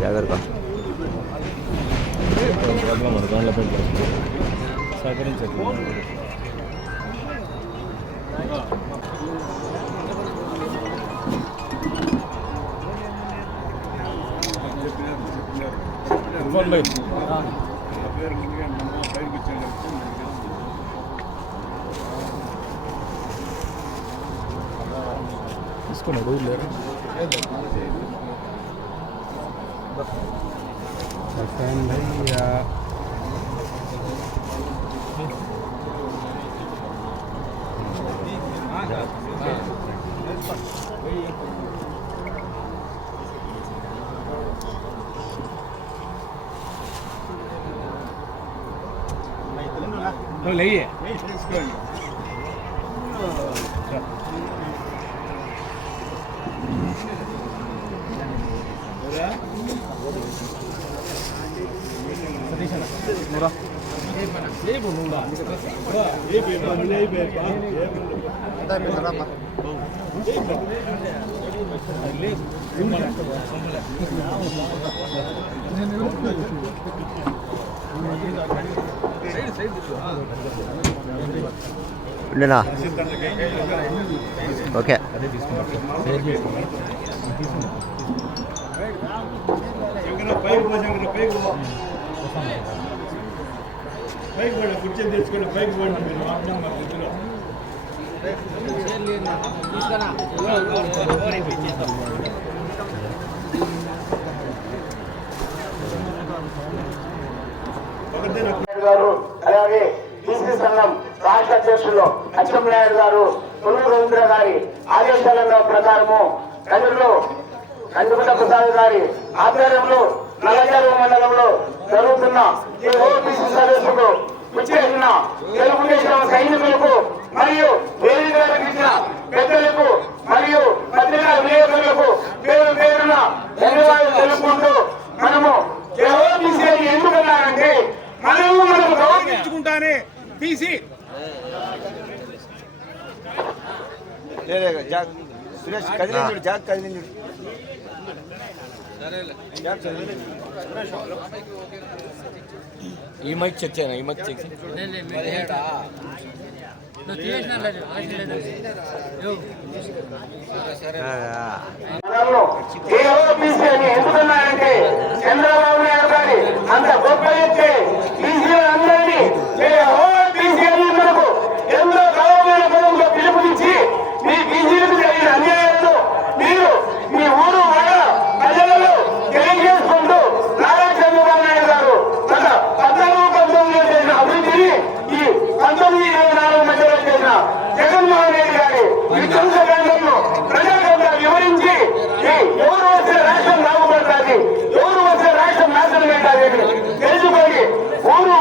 జాగ్రత్త ప్రాబ్లం అది దాంట్లో పెట్టి సహకరించట్లేదు. తీసుకున్నాడు లేరు భయ్యా. लइए ఉండేనా ఓకే పైకి కూడా కూర్చొని తెచ్చుకొని పైకి పోండి మీరు గారు అలాగే బీసీ సంఘం రాష్ట్ర అధ్యక్షులు అచ్చెన్నాయుడు గారు పునూరు రవీంద్ర గారి ఆదేశాల ప్రకారము కందుకుంట ప్రసాద్ గారి ఆధ్వర్యంలో నల్లజారు మండలంలో జరుగుతున్న ఈ ఓబీసీ సదస్సుకు విచ్చేసిన తెలుగుదేశం సైనికులకు మరియు వేదికలకు ఇచ్చిన పెద్దలకు మరియు పత్రికా విలేకరులకు పేరు పేరున ధన్యవాదాలు తెలుపుకుంటూ మనము ఓబీసీ ఎందుకన్నారంటే మనము గౌరవించుకుంటానే బీసీ సురేష్ కదిలించుడు జాగ్ కదిలించుడు ఈ మైక్ చెక్ చేయనా ఈ మైక్ చెక్ ఎందుకన్నారంటే చంద్రబాబు నాయుడు గారి అంత గొప్ప ఎత్తే బీసీలందరినీ మనకు ఎంతో గౌరవమైన పదంలో పిలుపునిచ్చి మీ బీసీలకు జరిగిన అన్యాయంలో మీరు మీ ఊరు ప్రజలలో తెలియజేసుకుంటూ నారా చంద్రబాబు నాయుడు గారు గత 14-19 చేసిన అభివృద్ధిని ఈ 19-24 మధ్యలో చేసిన జగన్మోహన్ రెడ్డి గారి విధ్వంస కేంద్రంలో ప్రజలకంతా వివరించి ఎవరు వస్తే రాష్ట్రం బాగుపడుతుంది, ఎవరు వస్తే రాష్ట్రం నాశనం అవుతుంది తెలుసుకొని ఊరు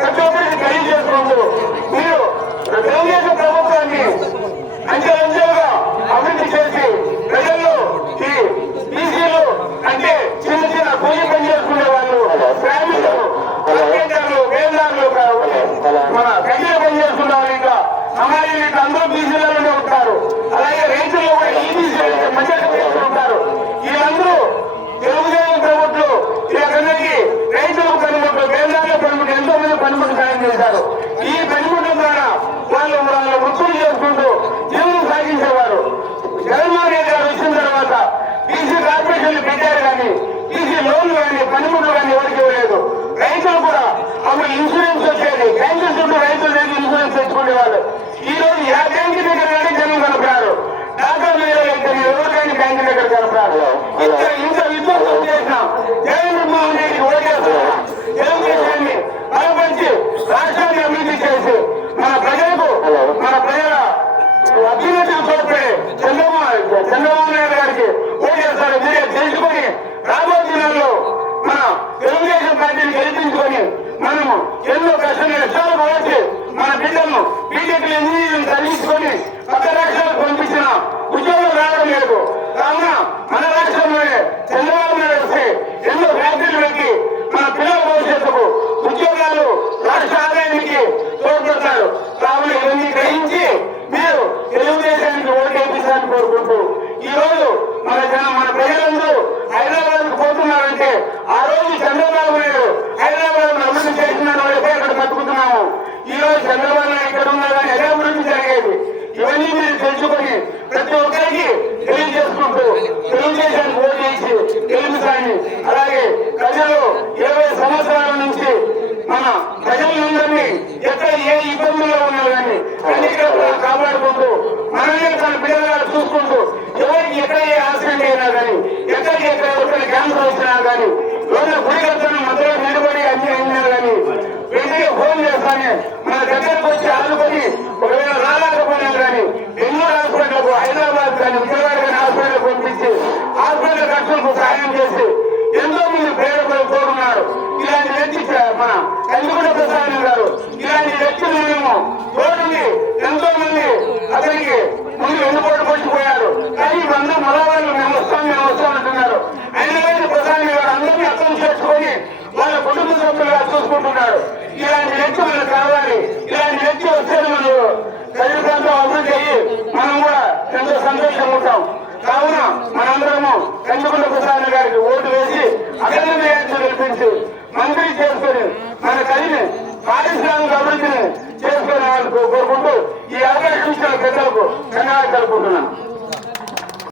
ప్రతి ఒక్కరికి తెలియజేసుకుంటూ మీరు తెలుగుదేశం ప్రభుత్వాన్ని అంచెలంచెలుగా అభివృద్ధి చేసి ప్రజల్లో ఈ బీసీలు అంటే చిన్న చిన్న కూలి పని చేసుకునే వాళ్ళు, శ్రామికులు, కార్పెంటర్లు, వేదారులు, మన గంజల పని చేసుకునే వాళ్ళు, ఇంకా అమ్మాయిలు ఇట్లా అందరూ బీసీలలోనే ఉంటారు. అలాగే రైతులు కూడా ఈ బీసీలు మధ్య ఉంటారు. వీళ్ళందరూ తెలుగుదేశం ప్రభుత్వం వీళ్ళందరికీ రైతులు పనిముట్లు, వేదారుల పనిముట్లు ఎంతో మంది పనిముట్లు సాయం చేశారు. ఈ పనిముట్ల ద్వారా వాళ్ళు వాళ్ళ వృత్తులు చేసుకుంటూ జీవనం సాగించేవారు. జగన్మోహన్ రెడ్డి గారు వచ్చిన తర్వాత బీసీ కార్పొరేషన్లు పెట్టారు కానీ బీసీ లోన్లు కానీ పనిముట్లు కానీ ఎవరికి ఇవ్వలేదు. రైతులు కూడా అప్పుడు ఇన్సూరెన్స్ వచ్చేది, బ్యాంకుల చుట్టూ రైతుల దగ్గర ఇన్సూరెన్స్ తెచ్చుకునేవాళ్ళు. ఈ రోజు ఏ బ్యాంకు దగ్గర కానీ జనం కనపడారు, డాక్టర్ ఎవరు కానీ బ్యాంకు దగ్గర కనపడారు. ఇంత విధ్వంసం చేసిన జగన్మోహన్ రెడ్డికి ఓటేస్తున్నా తెలుగుదేశాన్ని బలపరిచి రాష్ట్రాన్ని అభివృద్ధి చేసి మన ప్రజలకు మన ప్రజల అభ్యున్నతికి తోడ్పడే చంద్రబాబు నాయుడు గారికి ఓటేస్తారు. మీరే తెలుసుకొని రాబోయే దినాల్లో మన తెలుగుదేశం పార్టీని గెలిపించుకొని మనము ఎన్నో కష్టాలు పోవచ్చు. మన బిడ్డలను బీటెక్లు ఇంజనీరింగ్ చదివించుకొని పక్క రాష్ట్రాలకు పంపించిన ఉద్యోగం రావడం లేదు. కావున మన రాష్ట్రంలోనే చంద్రబాబు నాయుడు వస్తే ఎన్నో ఫ్యాక్టరీలు పెట్టి మన పిల్లలు రోజు చంద్రబాబు నాయుడు హైదరాబాద్ అభివృద్ధి చేసిన వాళ్ళకే అక్కడ బతుకుతున్నాము. ఈ రోజు చంద్రబాబు నాయుడు ఇక్కడ ఉన్నా కానీ అదే అభివృద్ధి జరిగేది. ఇవన్నీ మీరు తెలుసుకొని ప్రతి ఒక్కరికి తెలియజేసుకుంటూ తెలుగుదేశానికి ఓటు చేసి గెలిపించాలని, అలాగే ప్రజలు 20 సంవత్సరాల నుంచి మన ప్రజలందరినీ ఎక్కడ ఏ ఇబ్బందుల్లో ఉన్నా కానీ కన్నీళ్ళు కాపాడుకుంటూ మనమే తన బిడ్డలుగా చూసుకుంటూ ఎవరికి ఎక్కడ ఏ యాక్సిడెంట్ అయినా కానీ ఎక్కడికి ఎక్కడ క్యాన్సర్ వచ్చినా కానీ రోజు గుడి కట్టడం మధ్యలో నిలబడి అన్ని అయినా కానీ వెంటనే ఫోన్ చేస్తానే మన దగ్గరకు వచ్చి ఆదుకొని ఒకవేళ రాలేకపోయినా కానీ బెంగళూరు హాస్పిటల్కు, హైదరాబాద్ కానీ, విజయవాడ కానీ హాస్పిటల్ పంపించి హాస్పిటల్ ఖర్చులకు సహాయం చేసి ఎంతో మంది పేదలు కోరున్నారు. ఇలాంటి వ్యక్తి మన కందుకుంట ప్రసాద్ గారు, ఇలాంటి వ్యక్తులు మేము తోడుని ఎంతో మంది అతనికి ముందు ఎన్నుకోటు కొట్టిపోయారు. కానీ అందరూ మరోవాళ్ళు మేము వస్తామంటున్నారు. అయినా కానీ ప్రసాద్ గారు అందరినీ అర్థం చేసుకొని వాళ్ళ కుటుంబ సభ్యులుగా చూసుకుంటున్నారు. ఇలాంటి వ్యక్తి మనకు కావాలి. ఇలాంటి వ్యక్తి వస్తే మనం ప్రజల ప్రాంతం అభివృద్ధి అయ్యి మనం కూడా ఎంతో సంతోషంగా ఉంటాం. కావున మనందరము కందుకుంట ప్రసాద్ గారికి ఓటు వేసి అఖండ మెజారిటీతో గెలిపించి మంత్రి చేసుకుని మన కలిని పారిశ్రామిక అభివృద్ధిని చేసుకునే వాళ్ళకు కోరుకుంటూ ఈ అవకాశం ఇచ్చిన పెద్దలకు ధన్యవాదాలు తెలుపుకుంటున్నాను.